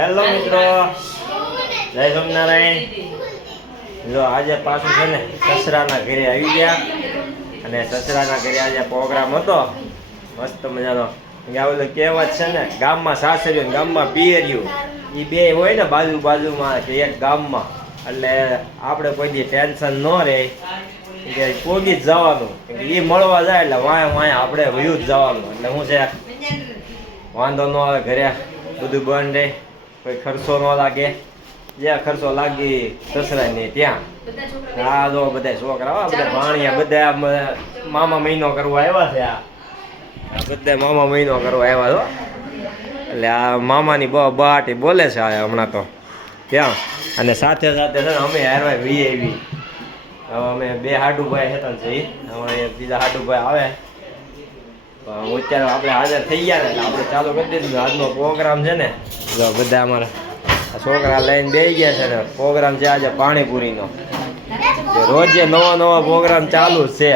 Hello મિત્રો, જય સ્વામિનારાયણ. જો આજે પાછું છે ને સસરાના ઘરે આવી ગયા અને સસરાના ઘરે આજે પ્રોગ્રામ હતો મસ્ત મજાનો. ઓલું કહેવત છે ને, ગામમાં સાસરિયું ગામમાં પિયરિયું, એ બે હોય ને બાજુ બાજુમાં કે એક ગામમાં, એટલે આપણે કોઈ દી ટેન્શન ન રહે કે પોગી જ જવાનું. એ મળવા જાય એટલે વાંય વાંય આપણે વયું જ જવાનું. એટલે શું છે, વાંધો ન આવે, ઘરે બધું બંધ રહે, કોઈ ખર્ચો ન લાગે. જ્યાં ખર્ચો લાગી સસરાય ને ત્યાં. આ જો બધા છોકરા બધા ભાણિયા બધા મામા મહિનો કરવા આવ્યા છે. આ બધા મામા મહિનો કરવા આવ્યા છો. એટલે આ મામાની બહાટી બોલે છે આ હમણાં તો ત્યાં. અને સાથે સાથે છે ને અમે હારવા વીઆઈવી. હવે અમે બે હાડુભાઈ હતા છે, હમણાં બીજા હાડુભાઈ આવે. અત્યારે આપણે હાજર થઈ ગયા ને એટલે આપણે ચાલુ કરી દીધું. આજનો પ્રોગ્રામ છે ને, જો બધા અમારા છોકરા લઈને બેસી ગયા છે ને. પ્રોગ્રામ છે આજે પાણીપુરીનો. રોજે નવો નવો પ્રોગ્રામ ચાલુ જ છે.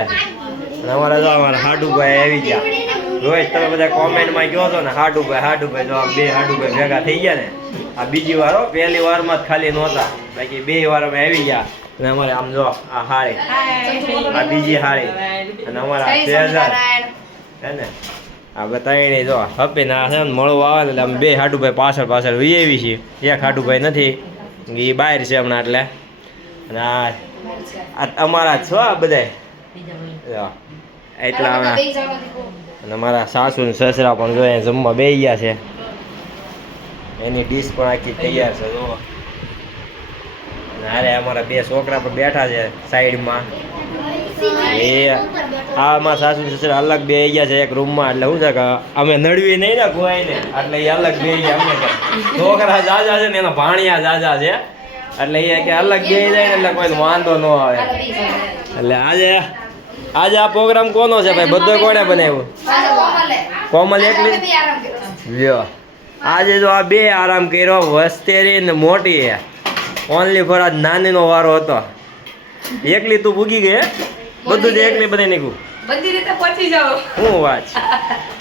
અને અમારા જો અમારા હાડુભાઈ આવી ગયા. રોજ તમે બધા કોમેન્ટમાં કહો છો ને હાડુભાઈ જો આ બે હાડુભાઈ ભેગા થઈ ગયા ને. આ બીજી વાર, પહેલી વારમાં જ ખાલી નહોતા, બાકી બે વાર અમે આવી ગયા. અને અમારે આમ જો આ હાળી, આ બીજી હાળી, અને અમારા 6000 હે ને આ બતાવી જો હપી ના છે ને મળવા આવે એટલે અમે બે હાડુભાઈ પાછળ પાછળ વીએવી છીએ. એક હાડુભાઈ નથી, એ બહાર છે હમણાં. એટલે અને આ અમારા છો આ બધા એટલા. અને અમારા સાસુ ને સસરા પણ જો જમવા બેસી ગયા છે. એની ડીશ પણ આખી તૈયાર છે જો. અરે અમારા બે છોકરા પણ બેઠા છે સાઈડમાં. એ આમાં સાસુ સસરા અલગ બે ગયા છે એક રૂમમાં. એટલે શું છે કે અમે નડવી નહીં ને કોઈ ને, એટલે એ અલગ બે ગયા. અમને છોકરા જાજા છે ને એના ભાણિયા જાજા છે, એટલે એ કે અલગ બે જાય ને એટલે કોઈ વાંધો ન આવે. એટલે આજે આ પ્રોગ્રામ કોનો છે ભાઈ? બધો કોને બનાવ્યું? કોમલ એકલી લ્યો. આજે જો આ બે આરામ કર્યો, વસ્તેરી ને મોટી. ઓનલી ફોર આજ નાનીનો વારો હતો. એકલી તું ભૂગી ગઈ? બધું જ એકલી બની નીકળું, બધી રીતે પહોંચી જાઓ. હું વાત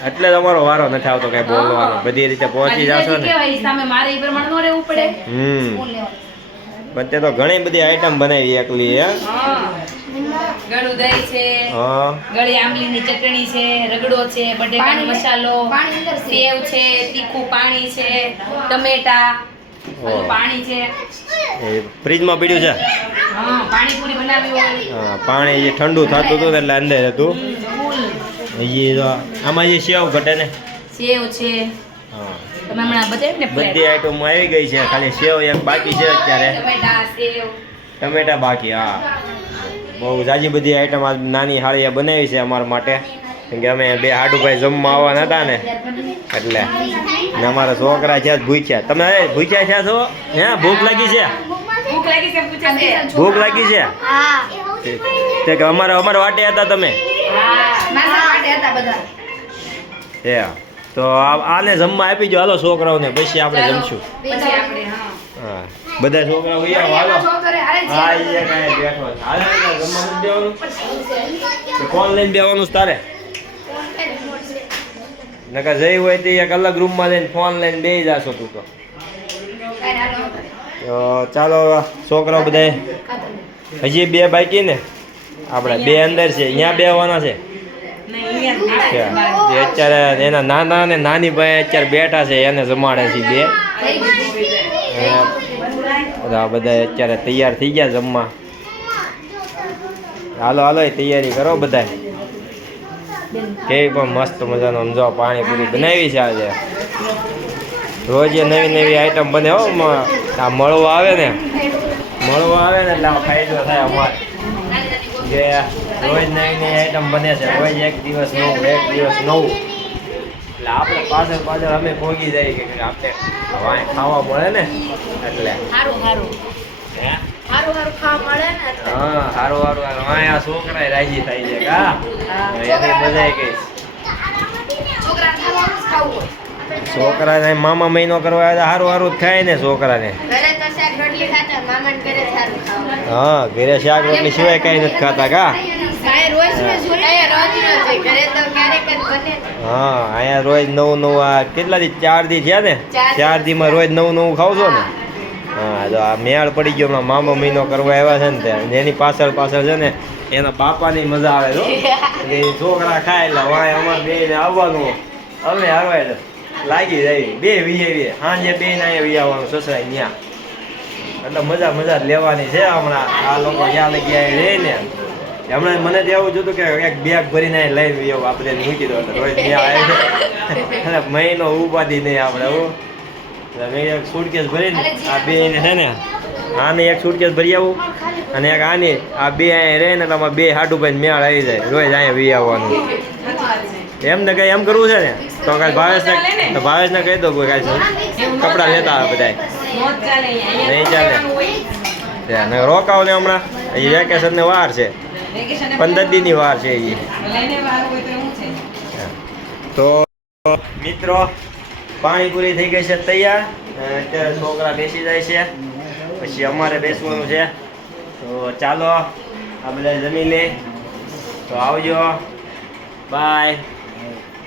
એટલે તમારો વારો નથી આવતો કઈ બોલવાનો. બધી રીતે પહોંચી જાશો ને. સામે મારે ઈ પ્રમાણે નો રહેવું પડે. પણ તે તો ઘણી બધી આઈટમ બનાવી એકલી. હે ગળું દહીં છે, ગળી આંબલીની ચટણી છે, રગડો છે, બટેકાનો મસાલો, સેવ છે, તીખું પાણી છે, ટમેટા, પાણી છે. એ ફ્રીજમાં પડ્યું છે. હા, પાણીપુરી બનાવી હોય. હા, પાણી જે ઠંડુ થતું હતું એટલે અંદર હતું. એ જો આમાં જે સેવ ઘટે ને, સેવ છે. હા, તમે હમણાં બતાવી ને બધી આઈટમ આવી ગઈ છે. ખાલી સેવ એક બાકી છે અત્યારે. ટમેટા બાકી. હા, બહુ જાજી બધી આઈટમ આ નાની હાળીએ બનાવી છે અમારા માટે. કેમ કે અમે બે હાડુભાઈ જમવા આવવાના હતા ને એટલે. ને અમારા છોકરા છે ભૂખ્યા. તમે ભૂખ્યા થયા છો? હે ભૂખ લાગી છે? ભૂખ લાગી છે તે કે અમારા વાટે હતા તમે? તો આને જમવા આપી જો હાલો છોકરાઓને, પછી આપણે જમશું. હા, બધા છોકરાઓ હાલો. હા, એ કાંઈ બેઠો હાલે જમવાનું દેવાનું. ફોન લઈને બેવાનું તારે નકર જઈ હોય તો એક અલગ રૂમમાં જઈને ફોન લઈને બેસી જાશો તું તો. ચાલો છોકરાઓ બધા હજી બે બાકી ને, આપણે બે અંદર છે, અહીંયા બેવાના છે. અત્યારે એના નાના ને નાની ભાઈ અત્યારે બેઠા છે, એને જમાડે છે બે. બધા અત્યારે તૈયાર થઈ ગયા જમવા. હાલો હાલો તૈયારી કરો બધા. કેવી પણ મસ્ત મજાનો સમજો પાણીપુરી બનાવી છે આજે. રોજ નવી નવી આઈટમ બને. હો આ મળવા આવે ને એટલે આ ફાયદો થાય અમારે કે રોજ નવી નવી આઈટમ બને છે. રોજ એક દિવસ નવું. એટલે આપણે પાછળ અમે ભોગી જાય કે આપણે ખાવા મળે ને એટલે. હા, સારું આ છોકરા રાજી થાય છે કા એની મજા ગઈ. છોકરાને મામા મહિનો કરવા સારું જ ખાય ને છોકરાને. હા, ઘરે શાક રોટલી સિવાય કઈ નથી ખાતા કા. હા અહીંયા રોજ નવું નવું આ કેટલા દી 4 દી થયા ને 4 દીમાં રોજ નવું નવું ખાવ છો ને હા તો આ મેળ પડી ગયો હમણાં મામો મહિનો કરવા આવ્યા છે ને ત્યાં એની પાછળ પાછળ છે ને એના બાપાની મજા આવે તો કે છોકરા ખાય એટલે વાય અમારે બે ને આવવાનું અમે આવે લાગી જાય બે વી સાંજે બે ને અહીંયા વી આવવાનું સસરાય ત્યાં એટલે મજા મજા લેવાની છે હમણાં આ લોકો જ્યાં લઈ ગયા રે ને હમણાં મને તો એવું જોતું કે એક બેગ ભરીને લઈને એવું આપણે મૂકી દો એટલે રોજ ત્યાં આવે અને મહિનો ઉપાધિ નહીં આપણે હું મેં એક સુટકેસ ભરીને આ બે ને છે ને આને એક સુટકેસ ભરી આવું અને એક આની આ બે અહીંયા રહે ને તમારે બે હાટું ભાઈ મેળ આવી જાય રોજ અહીંયા વી આવવાનું એમ ને કઈ એમ કરવું છે ને તો કાંઈ ભાવેશને કહી દો કોઈ કાંઈ કપડાં લેતા આવે બધા નહીં ચાલે રોકાવ ને હમણાં એ વેકેશન ની વાર છે 15 દીની વાર છે એ તો મિત્રો પાણીપુરી થઈ ગઈ છે તૈયાર અત્યારે છોકરા બેસી જાય છે પછી અમારે બેસવાનું છે તો ચાલો આ બધા જમી લે તો આવજો બાય